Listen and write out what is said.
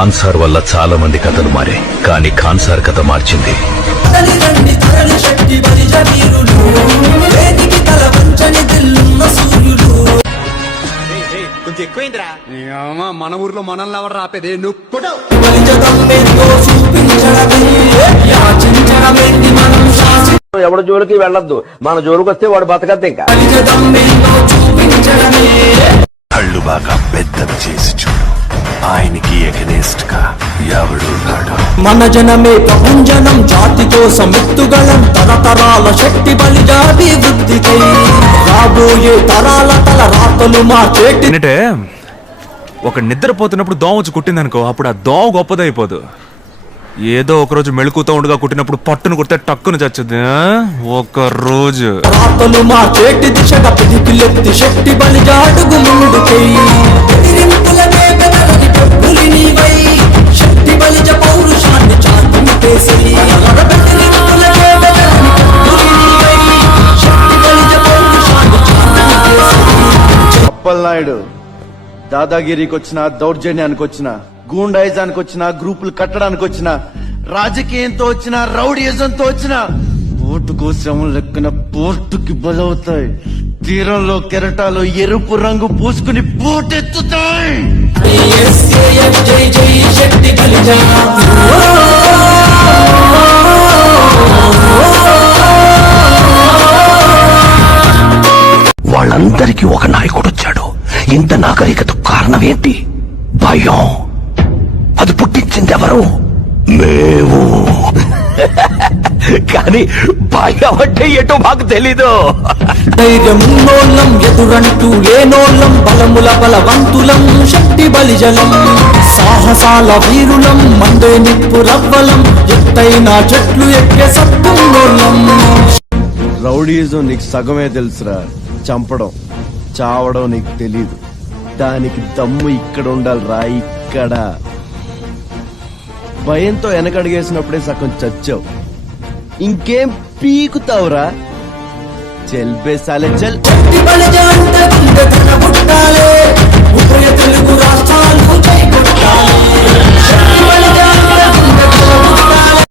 Khan sir వల్ల చాలా మంది కథలు మారాయి కానీ ఖాన్ సార్ కథ మార్చింది. మన ఊర్లో మనల్ని ఎవరు రాపేది? ఎవడి జోలికి వెళ్ళొద్దు. మన జోలికి వస్తే వాడు బతకద్దు ఇంకా. కళ్ళు బాగా పెద్దవి చేసి చూడు. మన జనమే ప్రపంచనం జాతి కోసం ఎత్తుగలం తరతరాల శక్తి బలిజాభివృద్ధికై. రాబోయే తరాల తల రాతలు మార్చేటి ఏంటంటే ఒక నిద్రపోతున్నప్పుడు దోమ వచ్చి కుట్టిందనుకో అప్పుడు ఆ దోమ గొప్పదైపోదు. ఏదో ఒక రోజు మెళుకుతూ ఉండగా కుట్టినప్పుడు పట్టును కుడితే టక్కును చచ్చుద్ది ఆ? ఒక రోజు. రాతలు మార్చేటి దిశగా పిదికిలెత్తి శక్తి బలిజాడుగు ముందుకై. నాయుడు దాదాగిరికి వచ్చిన దౌర్జన్యానికి వచ్చిన గూండాయిజానికి వచ్చిన గ్రూపులు కట్టడానికి వచ్చిన రాజకీయంతో వచ్చిన రౌడీయిజంతో వచ్చిన ఓటు కోసం లెక్కన పోర్టుకి బలవుతాయి. తీరంలో కెరటాలు ఎరుపు రంగు పూసుకుని పోటెత్తుతాయి. వాళ్ళందరికీ ఒక నాయకుడు వచ్చాడు ఇంత నాగరికత కారణం ఏంటి భయం. అది పుట్టించింది ఎవరు మేము. కానీ భయం అంటే ఏంటో మాకు తెలీదు. ధైర్యమున్నోళ్ళం ఎదురంటూ లేనోళ్ళం బలముల బలవంతులం శక్తి బలిజలం. సాహసాల వీరులం మందే నిప్పు రవ్వలం ఎత్తైన చెట్లు ఎక్కే సత్తున్నోళ్ళం. రౌడీయిజం నీకు సగమే తెలుసురా చంపడం. చావడం నీకు తెలీదు. దానికి దమ్ము ఇక్కడ ఉండాలిరా ఇక్కడ. భయంతో వెనకడిగేసినప్పుడే సగం చచ్చావు. ఇంకేం పీకుతావురా? చెల్ బేసాలే చల్ తెలుగు రాష్ట్రాలు.